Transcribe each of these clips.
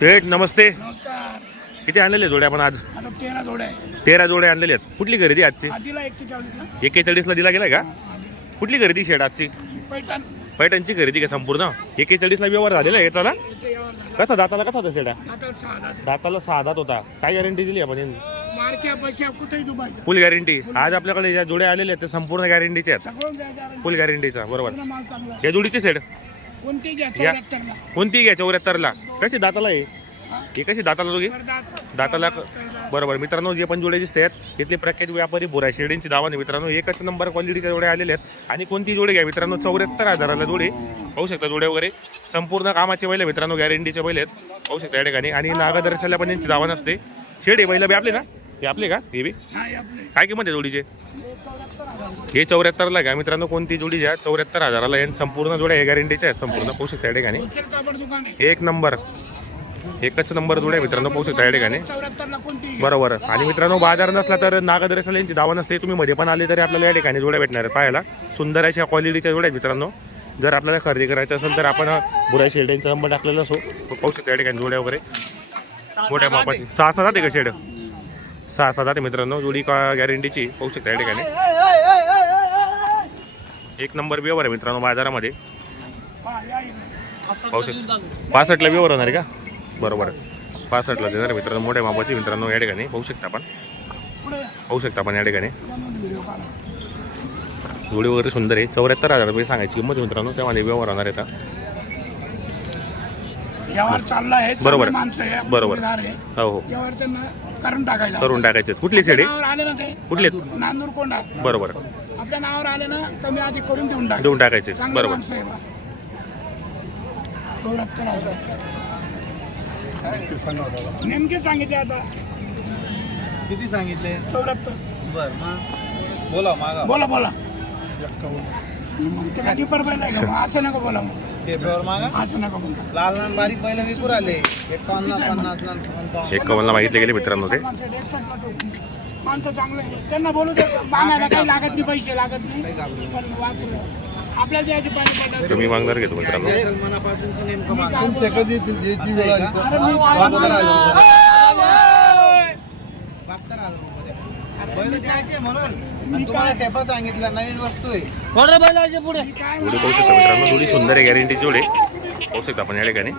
भेट नमस्ते. नमस्कार. किती आणलेले जोडे आपण आज? आता तेरा जोड्या आहे तेरा जोडे आणलेले आहेत. कुठली खरेदी आजची? आधीला एकेचाळीसला दिला गेलाय का? कुठली खरेदी शेड आजची? पैठण. पैठणची खरेदी का संपूर्ण? एकेचाळीसला व्यवहार झालेला आहे याचा ना? इथे यावर झाला. कसा दाताला कसा होता शेडा आता सहा दात दाताला सहा दात होता. काय गॅरंटी दिली आपण यांनी? मारक्या पैसे कुठेही दुबायचं फुल गॅरंटी आज आपल्याकडे ज्या जोड्या आलेल्या आहेत त्या संपूर्ण गॅरंटीच्या आहेत. सगळं द्यायचं फुल गॅरंटीचा बरोबर. पूर्ण माल चांगला आहे. या जोडीची सेड कोणती घ्या या. चौऱ्याहत्तरला? कोणती घ्या चौऱ्याहत्तरला? कशी दाताला आहे? ही? कशी दाताला दोघी? दाताला बरोबर. मित्रांनो जे पण जोडे दिसत आहेत इथले प्रख्यात व्यापारी बोरा शेडेंची दावा नाही मित्रांनो एकच नंबर क्वालिटीच्या जोड्या आलेल्या आहेत. आणि कोणती जोडी घ्या? मित्रांनो चौऱ्याहत्तर हजाराला जोडी. पाहू शकता जोड्या वगैरे. संपूर्ण कामाचे बैल आहे मित्रांनो गॅरंटीचे बैल आहेत. पाहू शकता या ठिकाणी. आणि नागादर्शाला पण यांची दावा नसते. शेड बैल बी आपले ना? हे आपले का? हे बी? काय किंमत आहे जोडीचे? हे चौऱ्याहत्तरला घ्या मित्रांनो कोणती जोडी घ्या? चौऱ्याहत्तर हजाराला यांनी संपूर्ण जोड्या हे गॅरंटीच्या आहेत. संपूर्ण पाहू शकता या ठिकाणी. आहे. एक नंबर. एकच नंबर जोड्या मित्रांनो पाहू शकता या ठिकाणी. बरोबर. आणि मित्रांनो बाजार नसला तर नागदर्शला यांची दावा नसते तुम्ही मध्ये पण आले तरी आपल्याला या ठिकाणी जोड्या भेटणार पाहायला. सुंदर अशा क्वालिटीच्या जोड्या आहेत मित्रांनो. जर आपल्याला खरेदी करायचं असेल तर आपण शेड यांचा नंबर टाकलेला असो. पाहू शकता या ठिकाणी जोड्या वगैरे. मोठ्या मापाची. सहा सहा जाते का शेड? सहा सहा जाते मित्रांनो जोडी का गॅरंटीची पाहू शकता या ठिकाणी एक नंबर व्यवहार आहे मित्रांनो बाजारामध्ये. पाहू शकता पासष्टला व्यवहार होणार आहे का बरोबर पासष्टला देणार आहे मित्रांनो मोठ्या मापाची मित्रांनो या ठिकाणी पाहू शकता आपण. पाहू शकता आपण या ठिकाणी. जोडी वगैरे सुंदर आहे चौऱ्याहत्तर हजार रुपये सांगायची किंमत मित्रांनो त्यामध्ये व्यवहार होणार आहे आता. चांगली बरोबर. बरोबर. हो हो करून टाकायचा करून टाकायचे कुठली सेड आहे नावावर आले ना ते. कुठली? नांदूर कोंडार बरोबर. आपल्या नावावर आले ना कमी आधी करून देऊन टाक देऊन टाकायचे. चांगली बरोबर. माणसं आहे बा. नेमके सांगितले आता. किती सांगितले? चौऱ्याहत्तर बर मग बोला मागा. बोला बोला. मग ते काय डिपर बैल आहे का मग असं नका बोला मग. टेपवर मागा. असं नका बोला लाल बारीक बैल विकू राहिले एकावन्न पन्नास लहान पंचावन्न. एक कवलला मागितले गेले मित्रांनो ते. माणसं चांगलं आहे त्यांना बोलू दे मागायला काही लागत नाही पैसे लागत नाही. पण वाचलं. आपल्याला द्यायची पाहिजे पडलं तुम्ही मागणार घेतो मित्रांनो. मनापासून नेमकं मी? अरे. बैल द्यायचे म्हणून. आणि तुम्हाला टेपा सांगितलं नवीन वस्तू आहे. मी काय जोडी पाहू शकता मित्रांनो जोडी सुंदर आहे गॅरंटी जोडी. पाहू शकता आपण या ठिकाणी.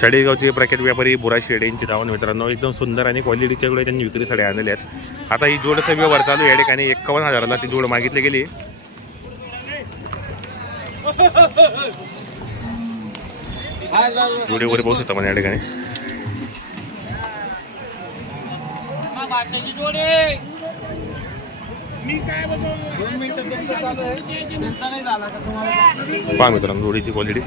चाळीसगावचे प्रख्यात व्यापारी बुरा शेड यांची धावण मित्रांनो एकदम सुंदर आणि क्वालिटीच्या जोड्या त्यांनी विक्रीसाठी आणलेल्या आहेत. आता ही जोडचा व्यवहार चालू आहे या ठिकाणी एक्कावन्न हजाराला ती जोड मागितली गेली? जोडी वगैरे पाहू शकता आपण या ठिकाणी. पहा मित्रांनो जोडीची क्वालिटी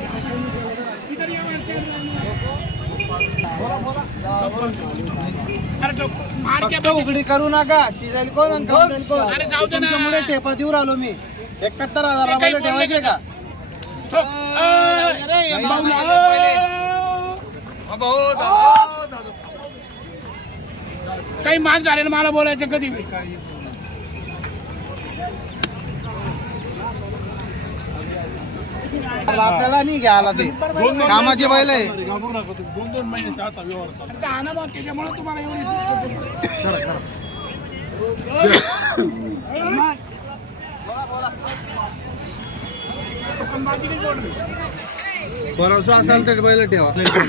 उघडी करू नका. शिजायला कोण कोण? अरे जाऊ दे ना. तुमच्यामुळे टेपा देऊ राहिलो मी. एकाहत्तर हजार ठेवायचे का? काही माग झाले ना मला बोलायचं कधी बी. आपल्याला नाही घ्यायला ते कामाचे बैल आहे आता हा ना मग त्याच्यामुळे तुम्हाला एवढी सुचत नाही. भरोसा असेल तर बैल ठेवा. पहिलं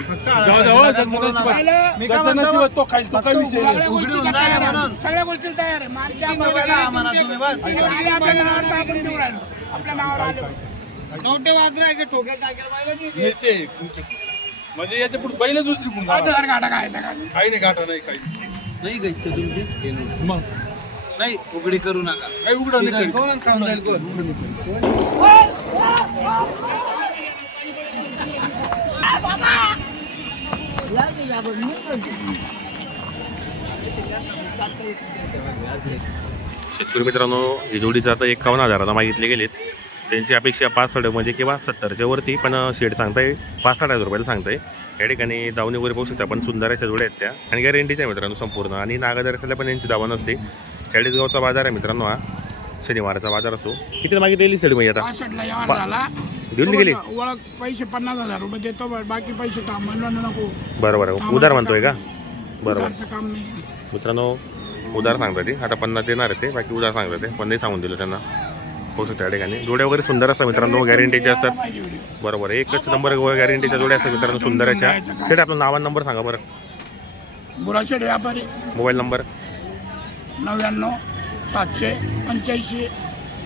मी काय म्हणतो? फक्त सगळ्या उघडी गोष्टीला होऊन तयार आहे. म्हणून. सगळ्या गोष्टी तयार आहे. मारक्या तीन रुपयाला आम्हाला तुम्ही बस. आले आपल्या नावावर तर आपण देऊ राहिलो. आपल्या नावावर आले म्हणजे याच्यापुढे बैल दुसरी कोण पाच हजार गाठा काय काही नाही गाठा नाही काही नाही. घ्यायचं तुमची? हे नाही. मग? नाही उघडी करू नका. काही उघडं नाही काही. कोण खाऊन जाईल कोण? शेतकरी मित्रांनो ही जोडीचं आता एकावन्न हजाराला मागितले गेलेत. त्यांची अपेक्षा पाच पासष्टमध्ये म्हणजे किंवा सत्तरच्या वरती पण शेड सांगताय साठ हजार रुपयाला सांगताय. या ठिकाणी दावणी वगैरे पाहू शकता पण सुंदर अशा जोड्या आहेत त्या. आणि गॅरंटीच्या आहे मित्रांनो संपूर्ण. आणि नागादरसाला पण यांची दावा नसते चाळीसगावचा बाजार आहे मित्रांनो हा. शनिवारचा बाजार असतो. किती मागितलेली शेड म्हणजे आता? देऊन गेली ओळख पैसे पन्नास हजार रुपये देतो बरं, बाकी पैसे नको. बरोबर उधार म्हणतोय का? बरोबर. उधारचं काम नाही. मित्रांनो उधार सांगतात ते. आता पन्नास देणार आहे ते बाकी उधार सांगतात ते. पण नाही सांगून दिलं त्यांना. पोहोचत त्या ठिकाणी. जोड्या वगैरे सुंदर असतात मित्रांनो गॅरंटीचे असतात. पाहिजे व्हिडिओ बरोबर एकच नंबर गॅरंटीच्या जोड्या असतात मित्रांनो सुंदर अशा सेट आपलं नावा नंबर सांगा बरं. व्यापारी. मोबाईल नंबर नव्याण्णव सातशे पंच्याऐंशी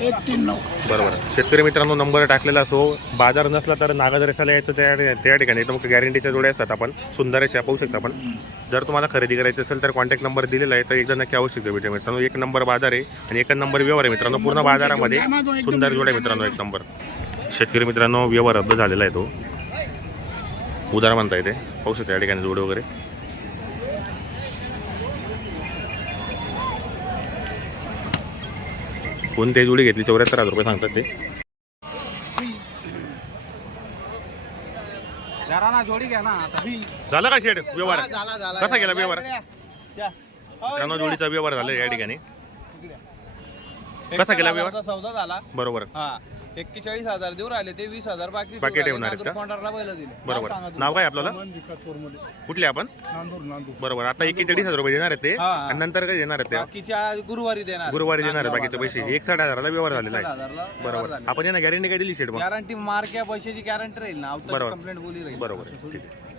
एक तीन नऊ. बरोबर. शेतकरी मित्रांनो नंबर टाकलेला असो बाजार नसला तर नागादरेसाला यायचं त्या त्या ठिकाणी. तर मग गॅरंटीच्या जोड्या असतात आपण. सुंदर अशा पाहू शकता आपण. जर तुम्हाला खरेदी करायचं असेल तर कॉन्टॅक्ट नंबर दिलेला आहे तर एकदा नक्की अवश्य भेटेल मित्रांनो. एक नंबर बाजार आहे आणि एक नंबर व्यवहार आहे मित्रांनो. पूर्ण बाजारामध्ये सुंदर जोड्या आहे मित्रांनो एक नंबर शेतकरी मित्रांनो व्यवहार रद्द झालेला आहे तो उदार म्हणता येते पाहू शकता या ठिकाणी जोडे वगैरे कोणत्याही जोडी घेतली चौऱ्याहत्तर हजार रुपये सांगतात ते जरा ना जोडी घ्या ना आता ही. झाला का शेड व्यवहार झाला झाला कसा गेला व्यवहार? मित्रांनो इकडे. जोडीचा व्यवहार झाला या ठिकाणी इकडे. कसा गेला एकशे व्यवहार? सौदा झाला बरोबर हा एक्केचाळीस हजार देऊ राहिले ते वीस हजार बाकी बाकी ठेवणार. आहेत का? दिले. बरोबर. नाव सांगा तुम्ही. नाव काय आपल्याला? कुठले आपण? नांदूर नांदूर. बरोबर. आता एकेचाळीस हजार रुपये देणार आहेत ते. हा. आणि नंतर काय देणार ते? बाकीच्या गुरुवारी देणार. गुरुवारी देणार आहेत बाकीचे पैसे. एक साठ हजाराला व्यवहार झालेला आहे. बरोबर. आपण यांना गॅरंटी काय दिली शेड मग? गॅरंटी मार्क या पैशाची गॅरंटी राहील ना. बरोबर. कंप्लेंट बोली राहील. बरोबर. ठीक आहे.